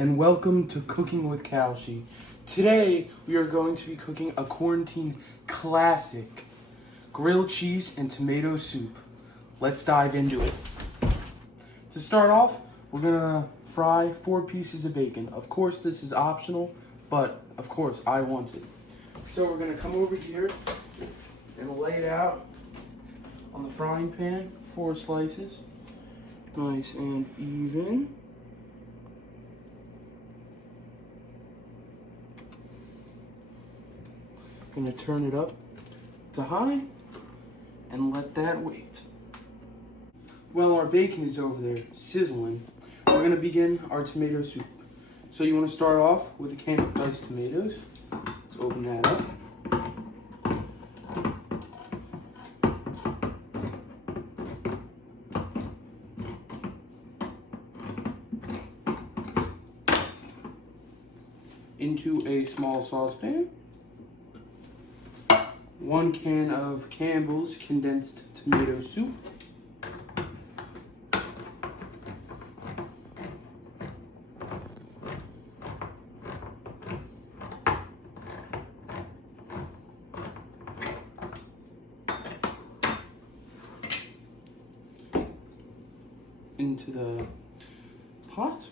and welcome to Cooking with Kalsch. Today we are going to be cooking a quarantine classic, grilled cheese and tomato soup. Let's dive into it. To start off, we're gonna fry 4 pieces of bacon. Of course this is optional, but of course I want it. So we're gonna come over here and lay it out on the frying pan, 4 slices, nice and even. Gonna turn it up to high and let that wait. While our bacon is over there sizzling, we're gonna begin our tomato soup. So you wanna start off with a can of diced tomatoes. Let's open that up. Into a small saucepan. 1 can of Campbell's condensed tomato soup. Into the pot.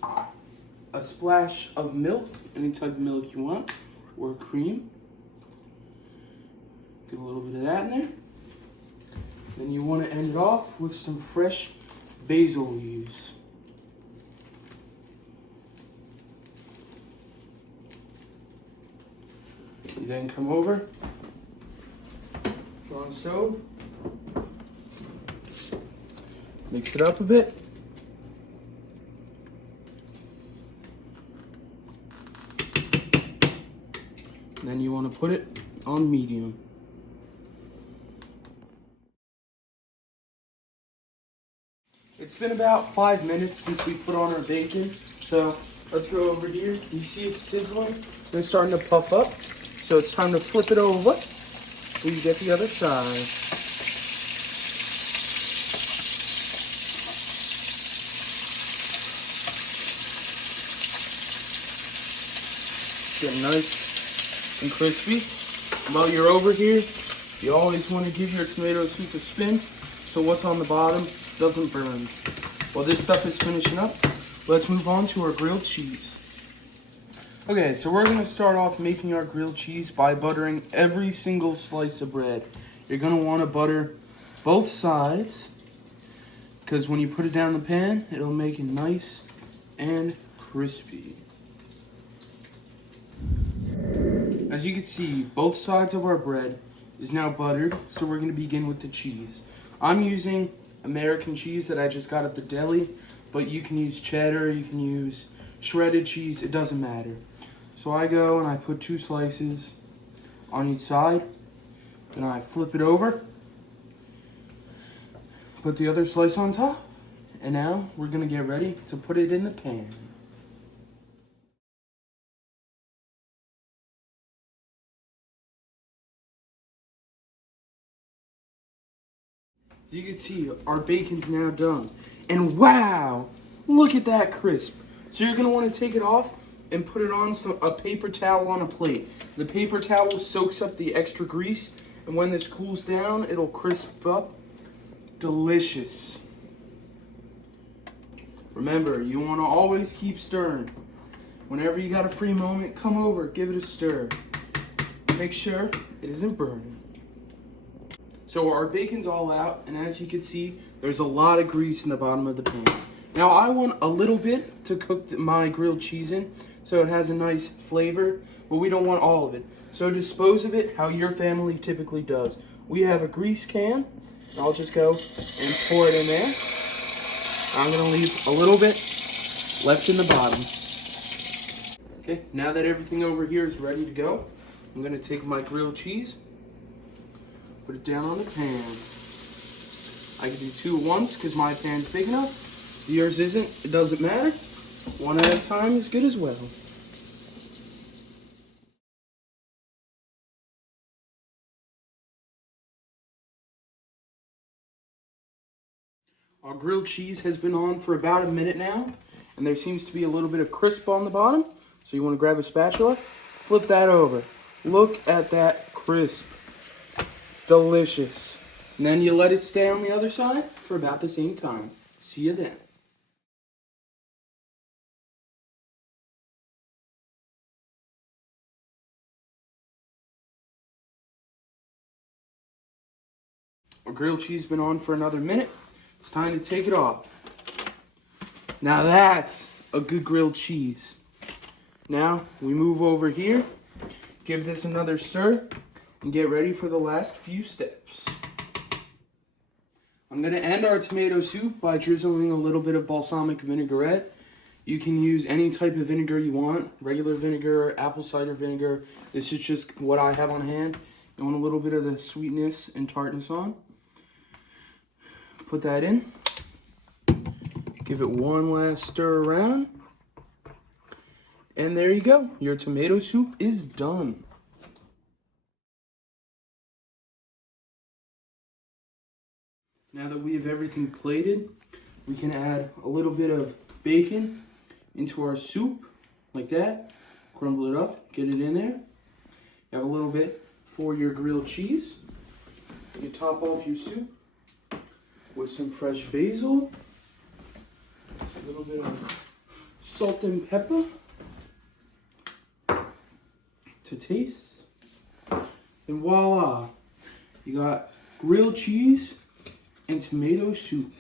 A splash of milk, any type of milk you want, or cream. Get a little bit of that in there. Then you want to end it off with some fresh basil leaves. You then come over, put on the stove, mix it up a bit. And then you want to put it on medium. It's been about 5 minutes since we put on our bacon, so let's go over here. You see it's sizzling and it's starting to puff up, so it's time to flip it over so you get the other side. Getting nice and crispy. While you're over here, you always want to give your tomato soup a spin so what's on the bottom doesn't burn. While this stuff is finishing up, let's move on to our grilled cheese. Okay, so we're gonna start off making our grilled cheese by buttering every single slice of bread. You're gonna wanna butter both sides, because when you put it down in the pan, it'll make it nice and crispy. As you can see, both sides of our bread is now buttered, so we're gonna begin with the cheese. I'm using American cheese that I just got at the deli, but you can use cheddar, you can use shredded cheese, it doesn't matter. So I go and I put 2 slices on each side, then I flip it over, put the other slice on top, and now we're gonna get ready to put it in the pan. As you can see, our bacon's now done. And wow, look at that crisp. So you're gonna wanna take it off and put it on a paper towel on a plate. The paper towel soaks up the extra grease, and when this cools down, it'll crisp up. Delicious. Remember, you wanna always keep stirring. Whenever you got a free moment, come over, give it a stir. Make sure it isn't burning. So our bacon's all out, and as you can see, there's a lot of grease in the bottom of the pan. Now I want a little bit to cook my grilled cheese in, so it has a nice flavor, but we don't want all of it. So dispose of it how your family typically does. We have a grease can, and I'll just go and pour it in there. I'm gonna leave a little bit left in the bottom. Okay, now that everything over here is ready to go, I'm gonna take my grilled cheese, put it down on the pan. I can do 2 at once because my pan's big enough. If yours isn't, it doesn't matter. 1 at a time is good as well. Our grilled cheese has been on for about a minute now, and there seems to be a little bit of crisp on the bottom. So you want to grab a spatula, flip that over. Look at that crisp. Delicious. And then you let it stay on the other side for about the same time. See you then. Our grilled cheese has been on for another minute. It's time to take it off. Now that's a good grilled cheese. Now we move over here, give this another stir, and get ready for the last few steps. I'm going to end our tomato soup by drizzling a little bit of balsamic vinaigrette. You can use any type of vinegar you want, regular vinegar, apple cider vinegar. This is just what I have on hand. You want a little bit of the sweetness and tartness on. Put that in. Give it one last stir around. And there you go. Your tomato soup is done. Now that we have everything plated, we can add a little bit of bacon into our soup, like that. Crumble it up, get it in there. You have a little bit for your grilled cheese. You top off your soup with some fresh basil, a little bit of salt and pepper to taste. And voila, you got grilled cheese and tomato soup.